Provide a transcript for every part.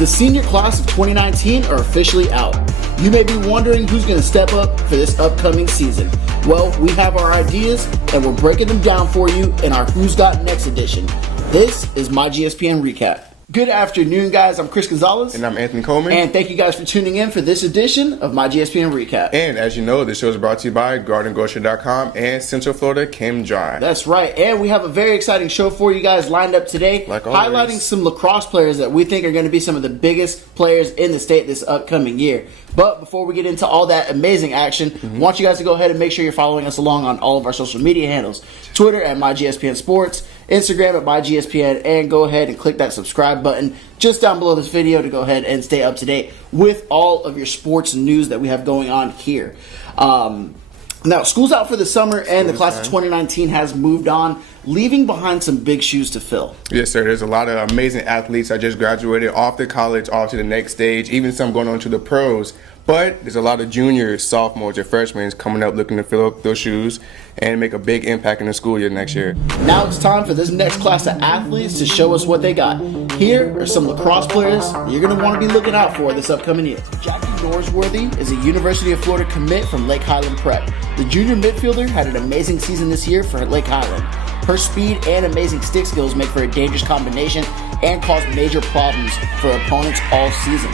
The senior class of 2019 are officially out. You may be wondering who's going to step up for this upcoming season. Well, we have our ideas and we're breaking them down for you in our Who's Got Next edition. This is myGSPN Recap. Good afternoon, guys. I'm Chris Gonzalez. And I'm Anthony Coleman. And thank you guys for tuning in for this edition of myGSPN Recap. And as you know, this show is brought to you by GardenGrocery.com and Central Florida Chem Dry. That's right. And we have a very exciting show for you guys lined up today. Like always. Highlighting some lacrosse players that we think are going to be some of the biggest players in the state this upcoming year. But before we get into all that amazing action, I want you guys to go ahead and make sure you're following us along on all of our social media handles. Twitter at myGSPN Sports, Instagram at myGSPN, and go ahead and click that subscribe button just down below this video to go ahead and stay up to date with all of your sports news that we have going on here. Now, school's out for the summer, and the class of 2019 has moved on, leaving behind some big shoes to fill. Yes, sir. There's a lot of amazing athletes that just graduated off the college, off to the next stage, even some going on to the pros. But there's a lot of juniors, sophomores, and freshmen coming up looking to fill up those shoes and make a big impact in the school year next year. Now it's time for this next class of athletes to show us what they got. Here are some lacrosse players you're going to want to be looking out for this upcoming year. Jackie Norsworthy is a University of Florida commit from Lake Highland Prep. The junior midfielder had an amazing season this year for Lake Highland. Her speed and amazing stick skills make for a dangerous combination and cause major problems for opponents all season.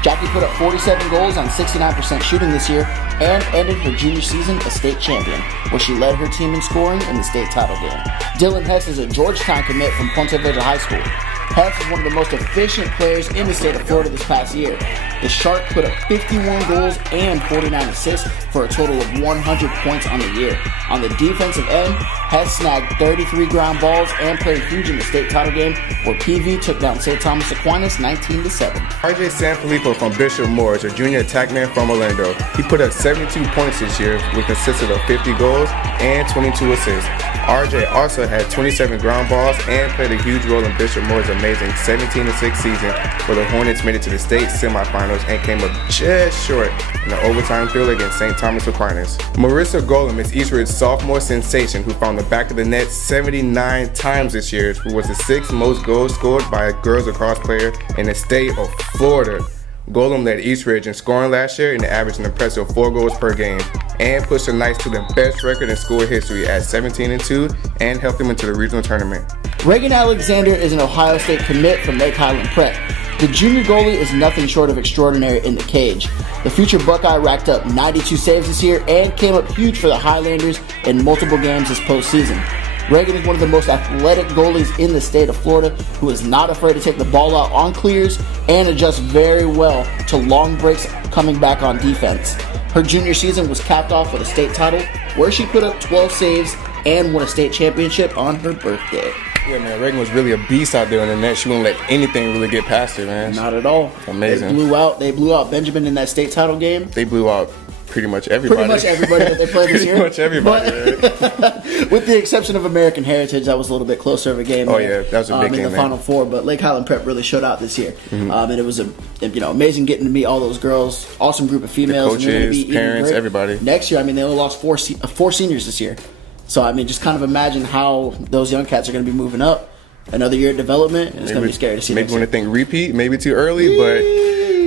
Jackie put up 47 goals on 69% shooting this year and ended her junior season a state champion, where she led her team in scoring in the state title game. Dylan Hess is a Georgetown commit from Ponte Vedra High School. Hess is one of the most efficient players in the state of Florida this past year. The Shark put up 51 goals and 49 assists for a total of 100 points on the year. On the defensive end, Hess snagged 33 ground balls and played huge in the state title game, where PV took down St. Thomas Aquinas 19-7. RJ Sanfilippo from Bishop Moore is a junior attackman from Orlando. He put up 72 points this year, which consisted of 50 goals and 22 assists. RJ also had 27 ground balls and played a huge role in Bishop Moore's amazing 17-6 season, where the Hornets made it to the state semifinals and came up just short in the overtime thriller against St. Thomas Aquinas. Marissa Golem is Eastridge's sophomore sensation who found the back of the net 79 times this year, who was the 6th most goals scored by a girls lacrosse player in the state of Florida. Golem led Eastridge in scoring last year and averaged an impressive 4 goals per game, and pushed the Knights to the best record in school history at 17-2 and helped them into the regional tournament. Regan Alexander is an Ohio State commit from Lake Highland Prep. The junior goalie is nothing short of extraordinary in the cage. The future Buckeye racked up 92 saves this year and came up huge for the Highlanders in multiple games this postseason. Regan is one of the most athletic goalies in the state of Florida, who is not afraid to take the ball out on clears and adjusts very well to long breaks coming back on defense. Her junior season was capped off with a state title, where she put up 12 saves and won a state championship on her birthday. Yeah, man, Regan was really a beast out there in the net. She wouldn't let anything really get past her, man. Not at all. Amazing. They blew out Benjamin in that state title game. They blew out pretty much everybody. Pretty much everybody that they played this year. Pretty much everybody. Right? With the exception of American Heritage, that was a little bit closer of a game. Oh, yeah, that was a big game, in the Final Four, but Lake Highland Prep really showed out this year. And it was amazing getting to meet all those girls, awesome group of females. The coaches, and parents, everybody. Next year, they only lost four seniors this year. So, just kind of imagine how those young cats are going to be moving up. Another year of development, and it's going to be scary to see. Maybe want to think repeat, maybe too early, but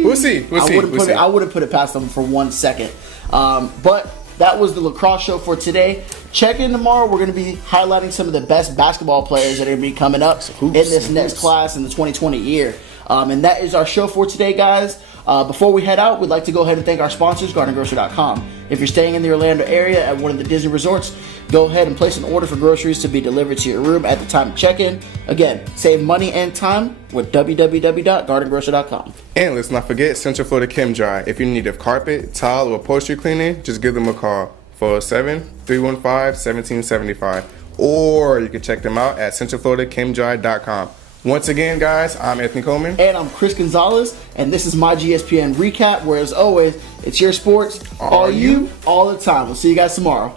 we'll see. I wouldn't put it past them for 1 second. But that was the lacrosse show for today. Check in tomorrow. We're going to be highlighting some of the best basketball players that are going to be coming up in this next class in the 2020 year. And that is our show for today, guys. Before we head out, we'd like to go ahead and thank our sponsors, GardenGrocery.com. If you're staying in the Orlando area at one of the Disney resorts, go ahead and place an order for groceries to be delivered to your room at the time of check-in. Again, save money and time with www.gardengrocery.com. And let's not forget Central Florida Chem Dry. If you need a carpet, tile, or upholstery cleaning, just give them a call. 407-315-1775. Or you can check them out at centralfloridachemdry.com. Once again, guys, I'm Anthony Coleman. And I'm Chris Gonzalez. And this is myGSPN Recap, where, as always, it's your sports, all you, all the time. We'll see you guys tomorrow.